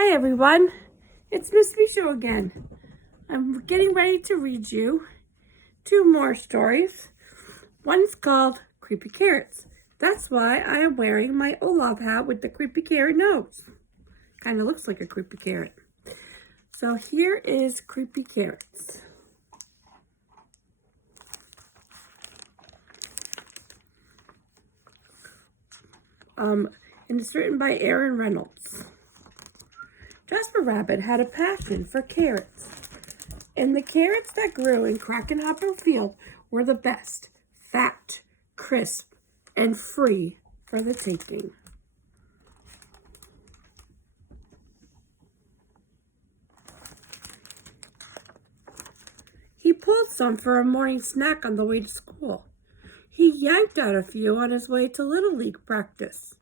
Hi everyone, it's Miss Misho again. I'm getting ready to read you two more stories. One's called Creepy Carrots. That's why I am wearing my Olaf hat with the creepy carrot nose. Kind of looks like a creepy carrot. So here is Creepy Carrots. And it's written by Aaron Reynolds. Jasper Rabbit had a passion for carrots, and the carrots that grew in Crackenhopper Field were the best, fat, crisp, and free for the taking. He pulled some for a morning snack on the way to school. He yanked out a few on his way to Little League practice.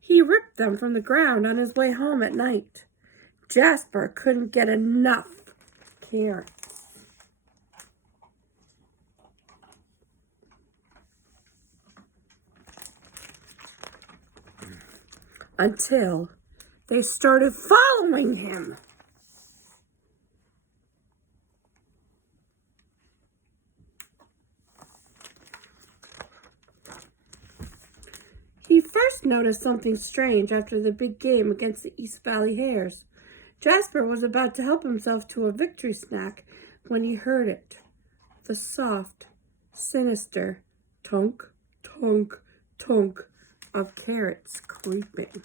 He ripped them from the ground on his way home at night. Jasper couldn't get enough carrots. Until they started following him. He first noticed something strange after the big game against the East Valley Hares. Jasper was about to help himself to a victory snack when he heard it. The soft, sinister tonk, tonk, tonk of carrots creeping.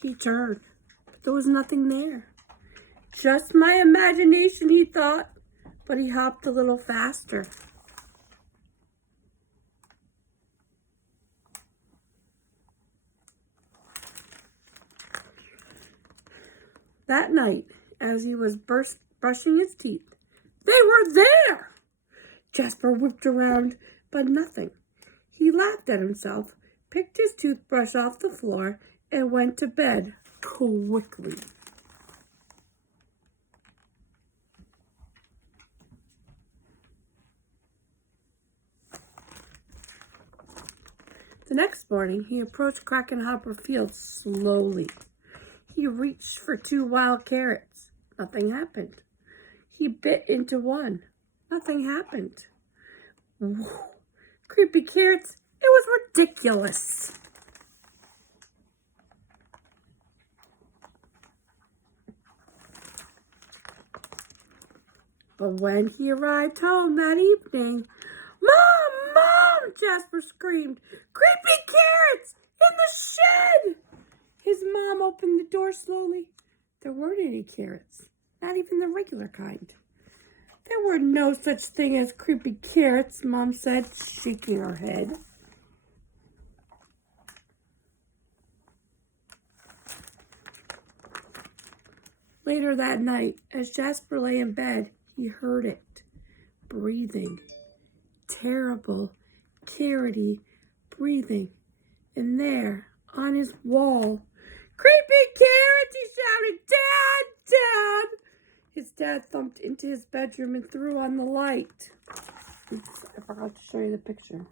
He turned, but there was nothing there. Just my imagination, he thought, but he hopped a little faster. That night, as he was brushing his teeth, they were there! Jasper whipped around, but nothing. He laughed at himself, picked his toothbrush off the floor, and went to bed quickly. The next morning, he approached Crackenhopper Field slowly. He reached for 2 wild carrots. Nothing happened. He bit into one. Nothing happened. Whew. Creepy carrots, it was ridiculous. But when he arrived home that evening, "Mom! Mom!" Jasper screamed. "Creepy carrots! In the shed!" His mom opened the door slowly. There weren't any carrots, not even the regular kind. "There were no such thing as creepy carrots," Mom said, shaking her head. Later that night, as Jasper lay in bed, he heard it, breathing. Terrible, carroty breathing. And there, on his wall, "Creepy carrots!" he shouted. "Dad! Dad!" His dad thumped into his bedroom and threw on the light. Oops, I forgot to show you the picture.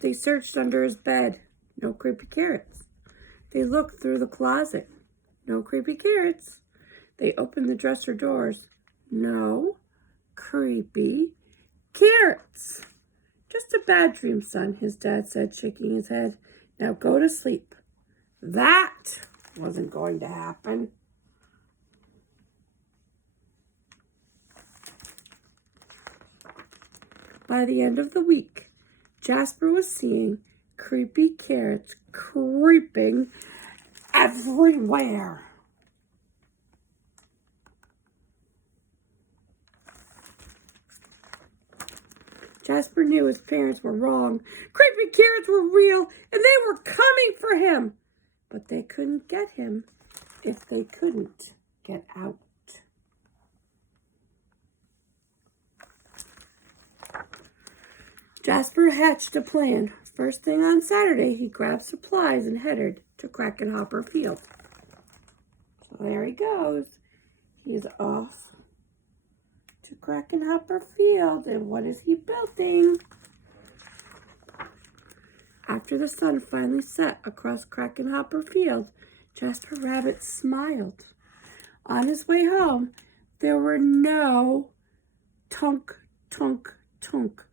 They searched under his bed. No creepy carrots. They looked through the closet. No creepy carrots. They opened the dresser doors. No creepy carrots. "Just a bad dream, son," his dad said, shaking his head. "Now go to sleep." That wasn't going to happen. By the end of the week, Jasper was seeing creepy carrots creeping everywhere. Jasper knew his parents were wrong. Creepy carrots were real, and they were coming for him. But they couldn't get him if they couldn't get out. Jasper hatched a plan. First thing on Saturday, he grabbed supplies and headed to Crackenhopper Field. So there he goes. He's off to Krakenhopper Field, and what is he building? After the sun finally set across Krakenhopper Field, Jasper Rabbit smiled. On his way home, there were no tunk, tunk, tunk.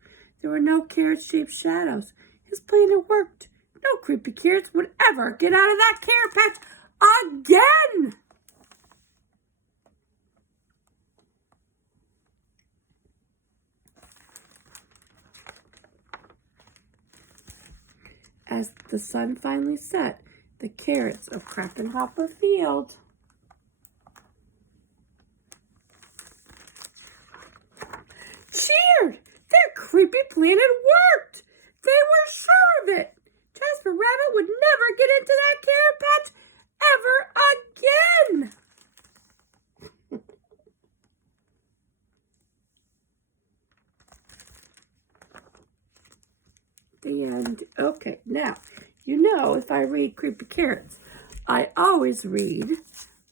There were no carrot-shaped shadows. His plan had worked. No creepy carrots would ever get out of that carrot patch again! As the sun finally set, the carrots of Krakenhopper Field cheered! Their creepy plan had worked! They were sure of it! Jasper Rabbit would never get into that carrot patch ever again! The end. Okay, now, you know if I read Creepy Carrots, I always read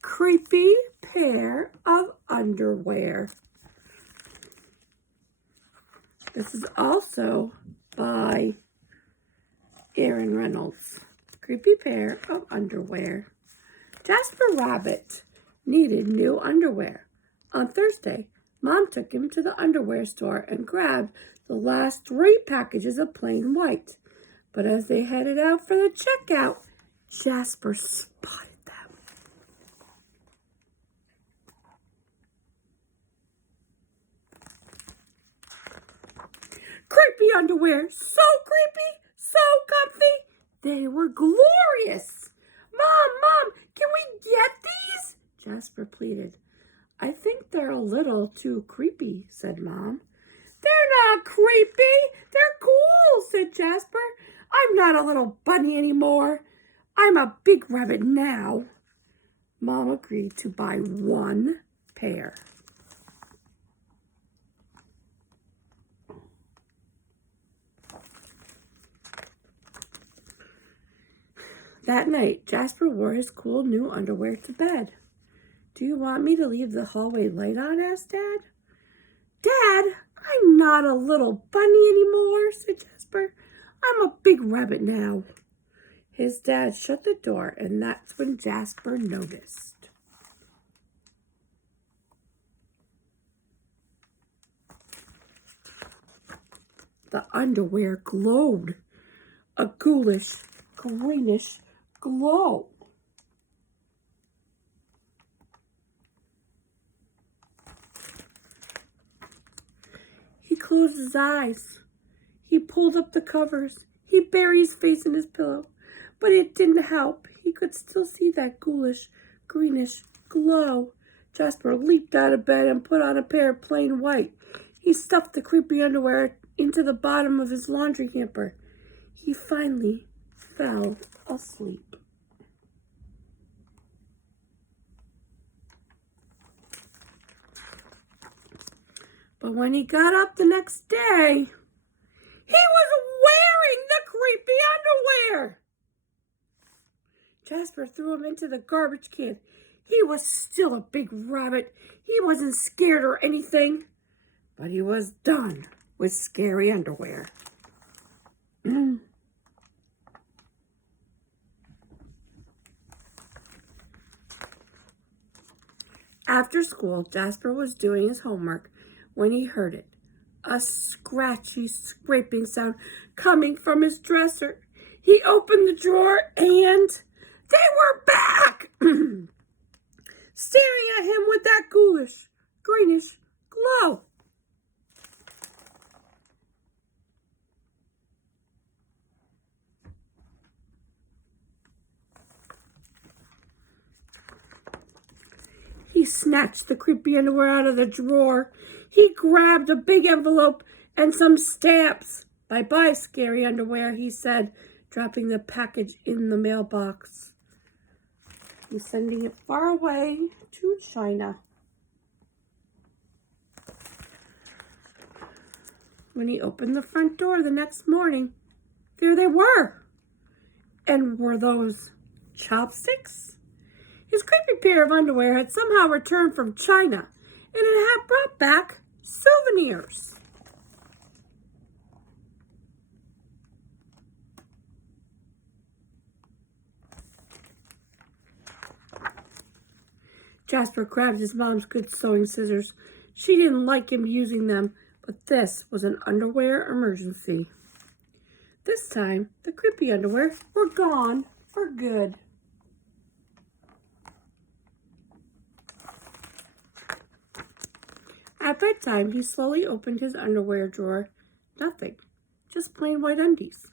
Creepy Pair of Underwear. This is also by Aaron Reynolds. Creepy Pair of Underwear. Jasper Rabbit needed new underwear. On Thursday, Mom took him to the underwear store and grabbed the last 3 packages of plain white. But as they headed out for the checkout, Jasper spotted them. Creepy underwear, so creepy, so comfy. They were glorious. Mom, can we get these? Jasper pleaded. I think they're a little too creepy, said Mom. They're not creepy. They're cool, said Jasper. I'm not a little bunny anymore. I'm a big rabbit now. Mom agreed to buy 1 pair. That night, Jasper wore his cool new underwear to bed. Do you want me to leave the hallway light on? Asked Dad. Dad, I'm not a little bunny anymore, said Jasper. I'm a big rabbit now. His dad shut the door, and that's when Jasper noticed. The underwear glowed, a ghoulish, greenish glow. He closed his eyes. He pulled up the covers. He buried his face in his pillow. But it didn't help. He could still see that ghoulish, greenish glow. Jasper leaped out of bed and put on a pair of plain white. He stuffed the creepy underwear into the bottom of his laundry hamper. He finally fell asleep. But when he got up the next day, he was wearing the creepy underwear. Jasper threw him into the garbage can. He was still a big rabbit. He wasn't scared or anything, but he was done with scary underwear. After school, Jasper was doing his homework when he heard it. A scratchy, scraping sound coming from his dresser. He opened the drawer and they were back! Staring at him with that ghoulish, greenish glow. He snatched the creepy underwear out of the drawer. He grabbed a big envelope and some stamps. Bye-bye, scary underwear, he said, dropping the package in the mailbox. He's sending it far away to China. When he opened the front door the next morning, there they were. And were those chopsticks? His creepy pair of underwear had somehow returned from China, and it had brought back souvenirs. Jasper grabbed his mom's good sewing scissors. She didn't like him using them, but this was an underwear emergency. This time, the creepy underwear were gone for good. At bedtime, he slowly opened his underwear drawer. Nothing, just plain white undies.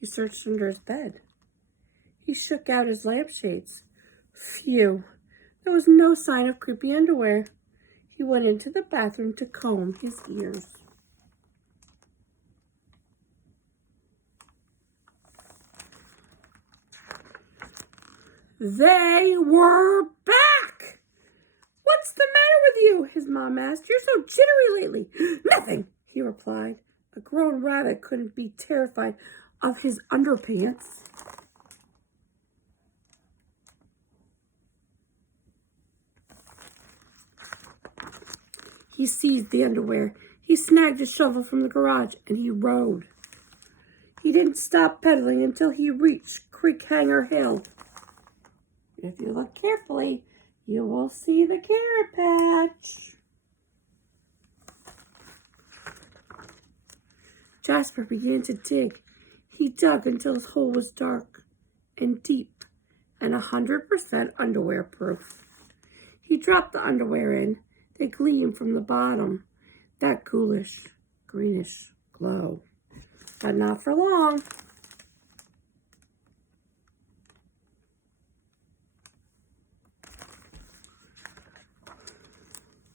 He searched under his bed. He shook out his lampshades. Phew, there was no sign of creepy underwear. He went into the bathroom to comb his ears. They were back! What's the matter with you? His mom asked. You're so jittery lately. Nothing, he replied. A grown rabbit couldn't be terrified of his underpants. He seized the underwear. He snagged a shovel from the garage and he rode. He didn't stop pedaling until he reached Creek Hanger Hill. If you look carefully, you will see the carrot patch. Jasper began to dig. He dug until his hole was dark and deep and 100% underwear proof. He dropped the underwear in. They gleamed from the bottom. That ghoulish, greenish glow. But not for long.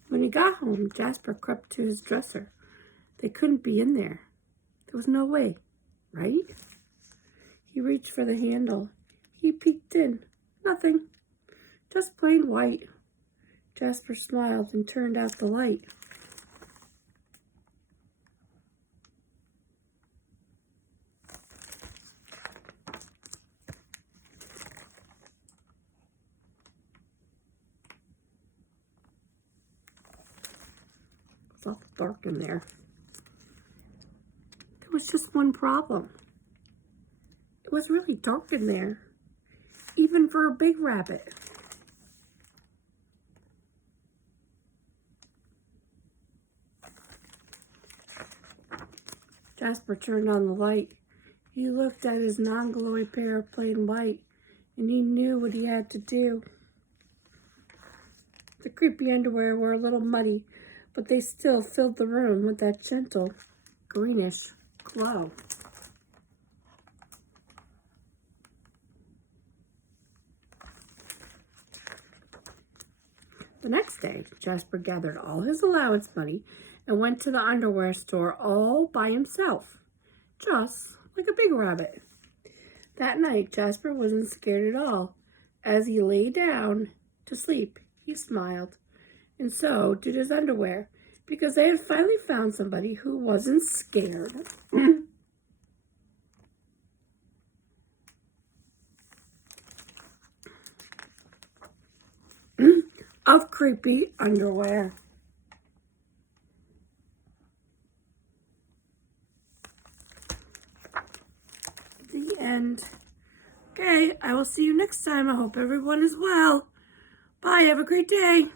When he got home, Jasper crept to his dresser. They couldn't be in there. There was no way, right? He reached for the handle. He peeked in. Nothing. Just plain white. Jasper smiled and turned out the light. It's all dark in there. There was just one problem. It was really dark in there, even for a big rabbit. Jasper turned on the light. He looked at his non-glowy pair of plain white, and he knew what he had to do. The creepy underwear were a little muddy, but they still filled the room with that gentle, greenish glow. The next day, Jasper gathered all his allowance money and went to the underwear store all by himself, just like a big rabbit. That night, Jasper wasn't scared at all. As he lay down to sleep, he smiled, and so did his underwear, because they had finally found somebody who wasn't scared. Of creepy underwear. The end. Okay, I will see you next time. I hope everyone is well. Bye, have a great day.